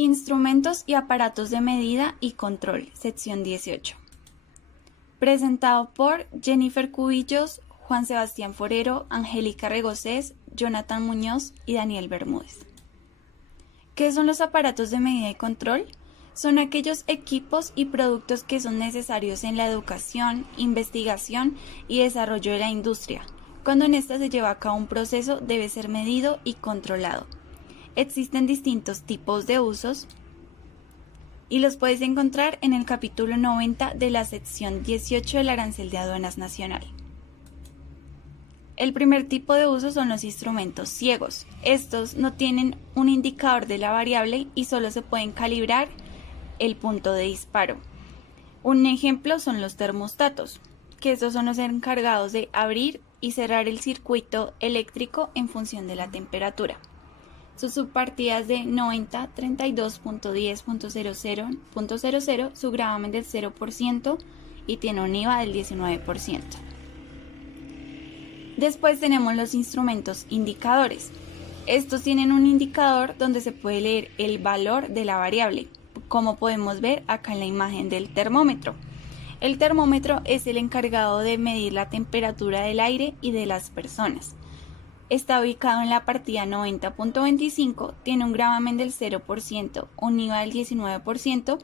Instrumentos y aparatos de medida y control, sección 18. Presentado por Jennifer Cubillos, Juan Sebastián Forero, Angélica Regocés, Jonathan Muñoz y Daniel Bermúdez. ¿Qué son los aparatos de medida y control? Son aquellos equipos y productos que son necesarios en la educación, investigación y desarrollo de la industria. Cuando en esta se lleva a cabo un proceso, debe ser medido y controlado. Existen distintos tipos de usos y los puedes encontrar en el capítulo 90 de la sección 18 del Arancel de Aduanas Nacional. El primer tipo de uso son los instrumentos ciegos. Estos no tienen un indicador de la variable y solo se pueden calibrar el punto de disparo. Un ejemplo son los termostatos, que estos son los encargados de abrir y cerrar el circuito eléctrico en función de la temperatura. Sus subpartidas de 90, 32.10.00.00, su gravamen del 0% y tiene un IVA del 19%. Después tenemos los instrumentos indicadores. Estos tienen un indicador donde se puede leer el valor de la variable, como podemos ver acá en la imagen del termómetro. El termómetro es el encargado de medir la temperatura del aire y de las personas. Está ubicado en la partida 90.25, tiene un gravamen del 0%, un IVA del 19%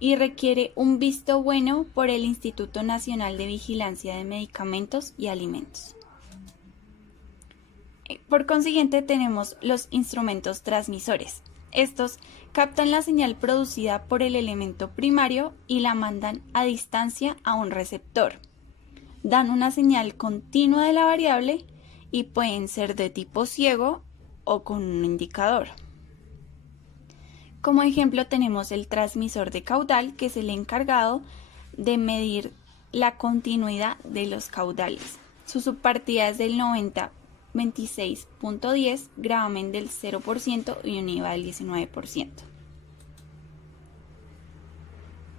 y requiere un visto bueno por el Instituto Nacional de Vigilancia de Medicamentos y Alimentos. Por consiguiente, tenemos los instrumentos transmisores. Estos captan la señal producida por el elemento primario y la mandan a distancia a un receptor. Dan una señal continua de la variable y pueden ser de tipo ciego o con un indicador. Como ejemplo tenemos el transmisor de caudal, que es el encargado de medir la continuidad de los caudales. Su subpartida es del 90, 26.10, gravamen del 0% y un IVA del 19%.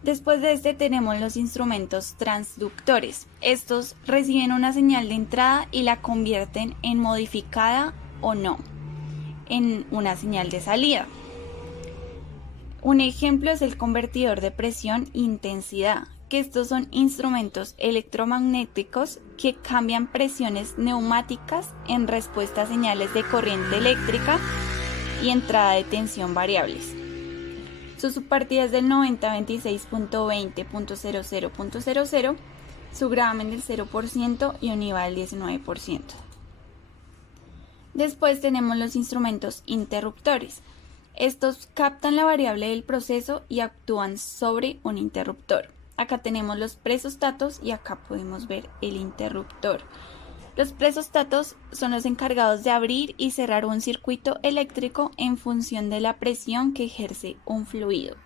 Después de este tenemos los instrumentos transductores. Estos reciben una señal de entrada y la convierten en modificada o no, en una señal de salida. Un ejemplo es el convertidor de presión e intensidad, que estos son instrumentos electromagnéticos que cambian presiones neumáticas en respuesta a señales de corriente eléctrica y entrada de tensión variables. Su subpartida es del 90, 26.20.00.00, su gravamen del 0% y un IVA del 19%. Después tenemos los instrumentos interruptores. Estos captan la variable del proceso y actúan sobre un interruptor. Acá tenemos los presostatos y acá podemos ver el interruptor. Los presostatos son los encargados de abrir y cerrar un circuito eléctrico en función de la presión que ejerce un fluido.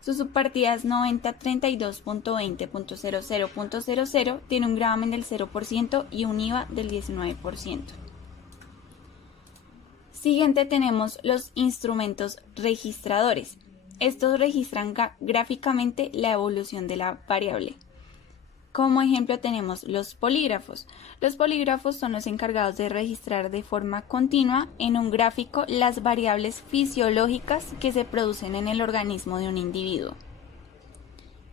Su subpartida es 90.32.20.00.00, tiene un gravamen del 0% y un IVA del 19%. Siguiente tenemos los instrumentos registradores. Estos registran gráficamente la evolución de la variable. Como ejemplo tenemos los polígrafos. Los polígrafos son los encargados de registrar de forma continua en un gráfico las variables fisiológicas que se producen en el organismo de un individuo.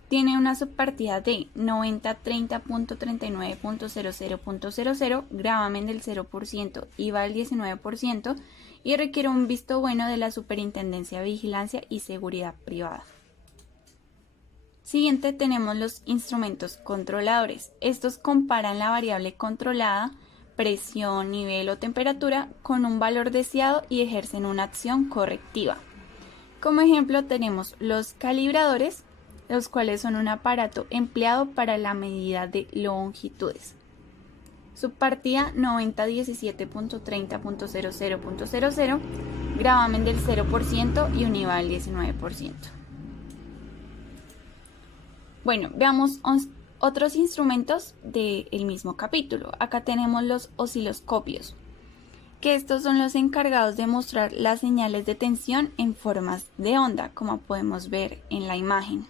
Tiene una subpartida de 90.30.39.00.00, gravamen del 0%, IVA del 19% y requiere un visto bueno de la Superintendencia de Vigilancia y Seguridad Privada. Siguiente tenemos los instrumentos controladores. Estos comparan la variable controlada, presión, nivel o temperatura, con un valor deseado y ejercen una acción correctiva. Como ejemplo tenemos los calibradores, los cuales son un aparato empleado para la medida de longitudes. Subpartida 90.17.30.00.00, gravamen del 0% y un IVA del 19%. Bueno, veamos otros instrumentos del mismo capítulo. Acá tenemos los osciloscopios, que estos son los encargados de mostrar las señales de tensión en formas de onda, como podemos ver en la imagen.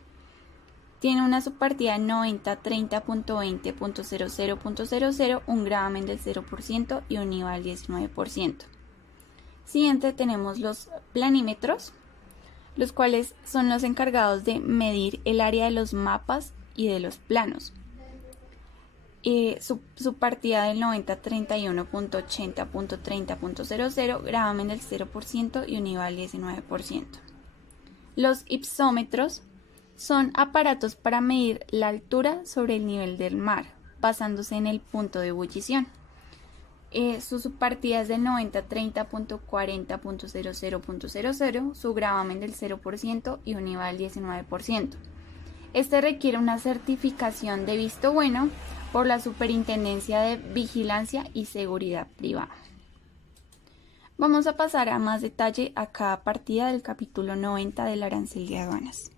Tiene una subpartida 90.30.20.00.00, un gravamen del 0% y un IVA del 19%. Siguiente tenemos los planímetros. los cuales son los encargados de medir el área de los mapas y de los planos. Su partida del 9031.80.30.00, gravamen del 0% y un IVA del 19%. Los ipsómetros son aparatos para medir la altura sobre el nivel del mar, basándose en el punto de ebullición. Su subpartida es del 9030.40.00.00, su gravamen del 0% y un IVA del 19%. Este requiere una certificación de visto bueno por la Superintendencia de Vigilancia y Seguridad Privada. Vamos a pasar a más detalle a cada partida del capítulo 90 del arancel de aduanas.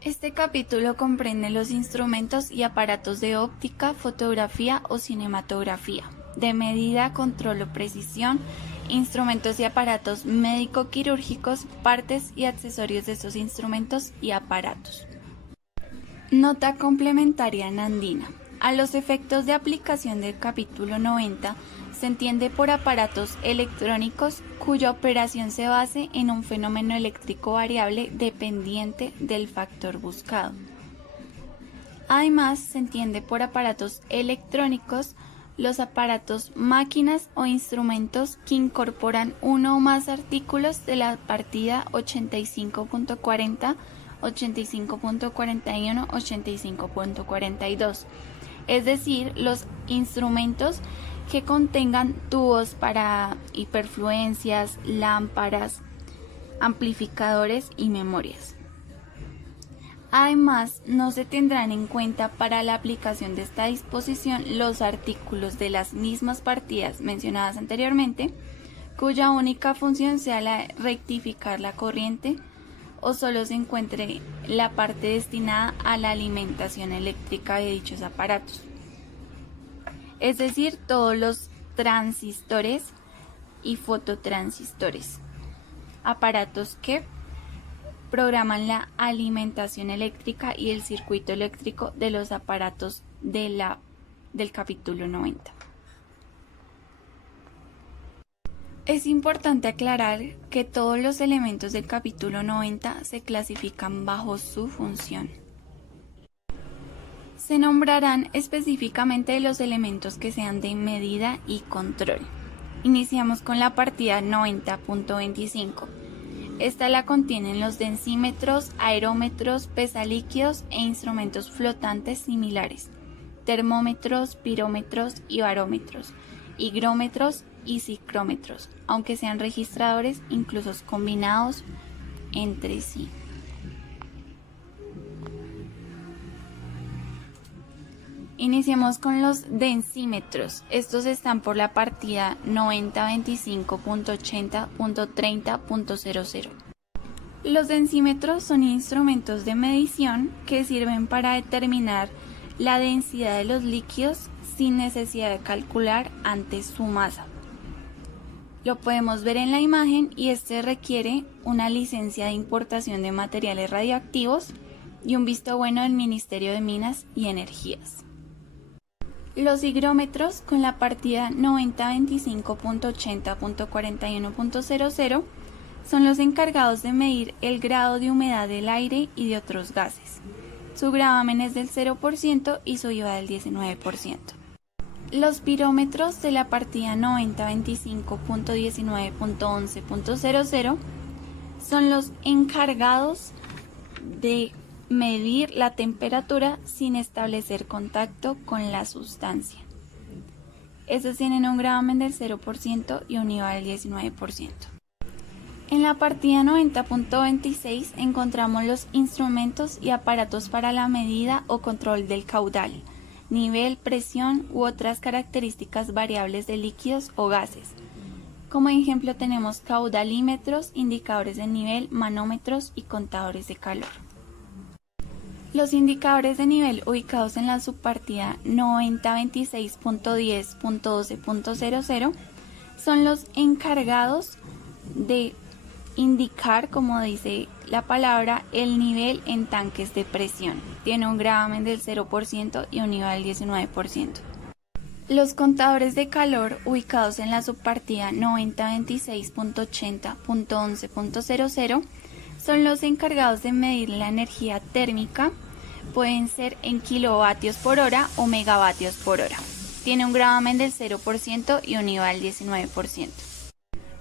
Este capítulo comprende los instrumentos y aparatos de óptica, fotografía o cinematografía, de medida, control o precisión, instrumentos y aparatos médico-quirúrgicos, partes y accesorios de estos instrumentos y aparatos. Nota complementaria en Andina. A los efectos de aplicación del capítulo 90 se entiende por aparatos electrónicos cuya operación se base en un fenómeno eléctrico variable dependiente del factor buscado. Además, se entiende por aparatos electrónicos los aparatos, máquinas o instrumentos que incorporan uno o más artículos de la partida 85.40, 85.41, 85.42, es decir, los instrumentos que contengan tubos para hiperfluencias, lámparas, amplificadores y memorias. Además, no se tendrán en cuenta para la aplicación de esta disposición los artículos de las mismas partidas mencionadas anteriormente, cuya única función sea la rectificar la corriente, o solo se encuentre la parte destinada a la alimentación eléctrica de dichos aparatos. Es decir, todos los transistores y fototransistores, aparatos que programan la alimentación eléctrica y el circuito eléctrico de los aparatos del capítulo 90. Es importante aclarar que todos los elementos del capítulo 90 se clasifican bajo su función. Se nombrarán específicamente los elementos que sean de medida y control. Iniciamos con la partida 90.25. Esta la contienen los densímetros, aerómetros, pesalíquidos e instrumentos flotantes similares, termómetros, pirómetros y barómetros, higrómetros y ciclómetros, aunque sean registradores incluso combinados entre sí. Iniciamos con los densímetros. Estos están por la partida 9025.80.30.00. Los densímetros son instrumentos de medición que sirven para determinar la densidad de los líquidos sin necesidad de calcular antes su masa. Lo podemos ver en la imagen y este requiere una licencia de importación de materiales radioactivos y un visto bueno del Ministerio de Minas y Energías. Los higrómetros con la partida 9025.80.41.00 son los encargados de medir el grado de humedad del aire y de otros gases. Su gravamen es del 0% y su IVA del 19%. Los pirómetros de la partida 9025.19.11.00 son los encargados de medir la temperatura sin establecer contacto con la sustancia. Estos tienen un gravamen del 0% y un IVA del 19%. En la partida 90.26 encontramos los instrumentos y aparatos para la medida o control del caudal, nivel, presión u otras características variables de líquidos o gases. Como ejemplo tenemos caudalímetros, indicadores de nivel, manómetros y contadores de calor. Los indicadores de nivel ubicados en la subpartida 9026.10.12.00 son los encargados de indicar, como dice la palabra, el nivel en tanques de presión. Tiene un gravamen del 0% y un IVA del 19%. Los contadores de calor ubicados en la subpartida 9026.80.11.00 son los encargados de medir la energía térmica. Pueden ser en kilovatios por hora o megavatios por hora. Tiene un gravamen del 0% y un IVA del 19%.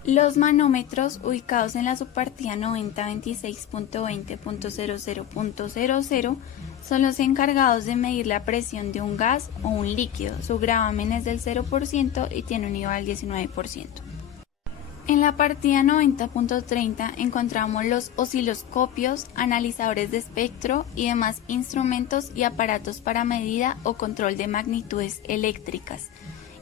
Los manómetros ubicados en la subpartida 9026.20.00.00 son los encargados de medir la presión de un gas o un líquido. Su gravamen es del 0% y tiene un IVA del 19%. En la partida 90.30 encontramos los osciloscopios, analizadores de espectro y demás instrumentos y aparatos para medida o control de magnitudes eléctricas.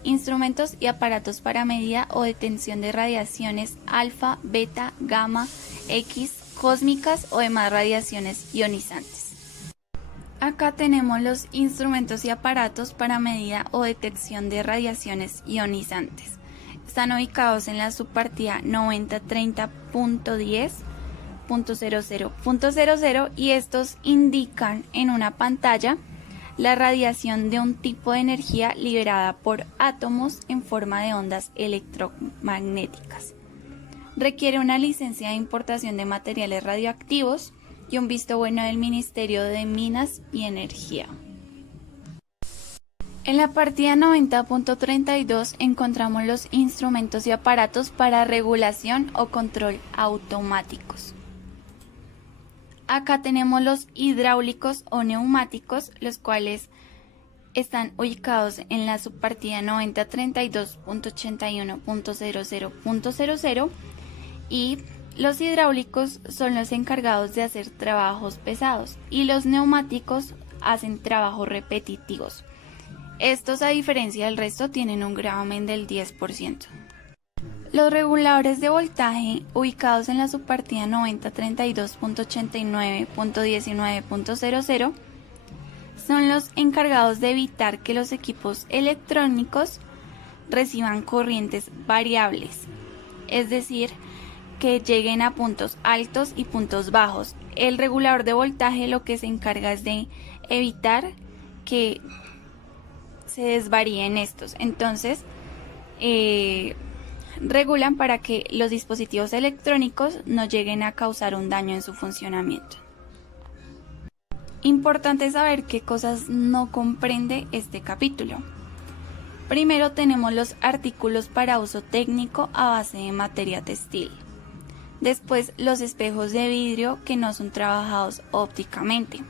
Instrumentos y aparatos para medida o detención de radiaciones alfa, beta, gamma, X, cósmicas o demás radiaciones ionizantes. Acá tenemos los instrumentos y aparatos para medida o detección de radiaciones ionizantes. Están ubicados en la subpartida 9030.10.00.00 y estos indican en una pantalla la radiación de un tipo de energía liberada por átomos en forma de ondas electromagnéticas. Requiere una licencia de importación de materiales radioactivos y un visto bueno del Ministerio de Minas y Energía. En la partida 90.32 encontramos los instrumentos y aparatos para regulación o control automáticos. Acá tenemos los hidráulicos o neumáticos, los cuales están ubicados en la subpartida 9032.81.00.00 y los hidráulicos son los encargados de hacer trabajos pesados y los neumáticos hacen trabajos repetitivos. Estos, a diferencia del resto, tienen un gravamen del 10%. Los reguladores de voltaje ubicados en la subpartida 9032.89.19.00 son los encargados de evitar que los equipos electrónicos reciban corrientes variables, es decir, que lleguen a puntos altos y puntos bajos. El regulador de voltaje lo que se encarga es de evitar que se desvaríen estos. Entonces, regulan para que los dispositivos electrónicos no lleguen a causar un daño en su funcionamiento. Importante saber qué cosas no comprende este capítulo. Primero tenemos los artículos para uso técnico a base de materia textil. Después los espejos de vidrio que no son trabajados ópticamente.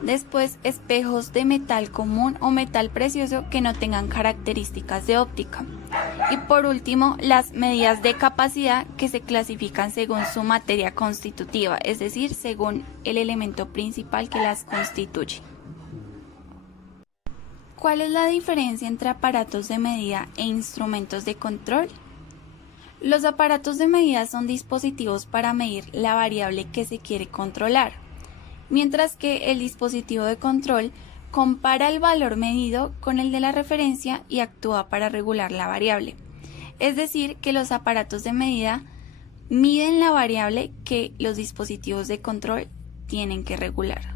Después espejos de metal común o metal precioso que no tengan características de óptica. Y por último, las medidas de capacidad que se clasifican según su materia constitutiva, es decir, según el elemento principal que las constituye. ¿Cuál es la diferencia entre aparatos de medida e instrumentos de control? Los aparatos de medida son dispositivos para medir la variable que se quiere controlar, mientras que el dispositivo de control compara el valor medido con el de la referencia y actúa para regular la variable. Es decir, que los aparatos de medida miden la variable que los dispositivos de control tienen que regular.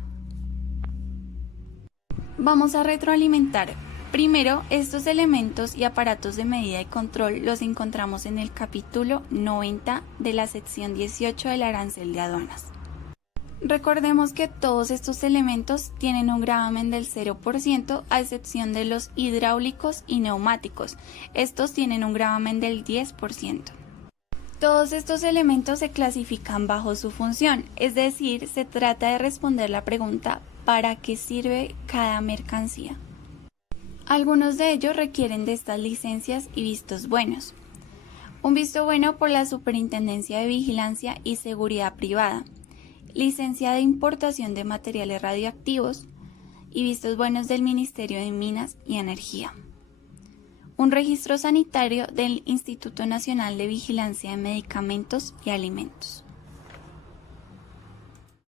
Vamos a retroalimentar. Primero, estos elementos y aparatos de medida y control los encontramos en el capítulo 90 de la sección 18 del arancel de aduanas. Recordemos que todos estos elementos tienen un gravamen del 0%, a excepción de los hidráulicos y neumáticos. Estos tienen un gravamen del 10%. Todos estos elementos se clasifican bajo su función, es decir, se trata de responder la pregunta ¿para qué sirve cada mercancía? Algunos de ellos requieren de estas licencias y vistos buenos. Un visto bueno por la Superintendencia de Vigilancia y Seguridad Privada, licencia de importación de materiales radioactivos y vistos buenos del Ministerio de Minas y Energía. Un registro sanitario del Instituto Nacional de Vigilancia de Medicamentos y Alimentos.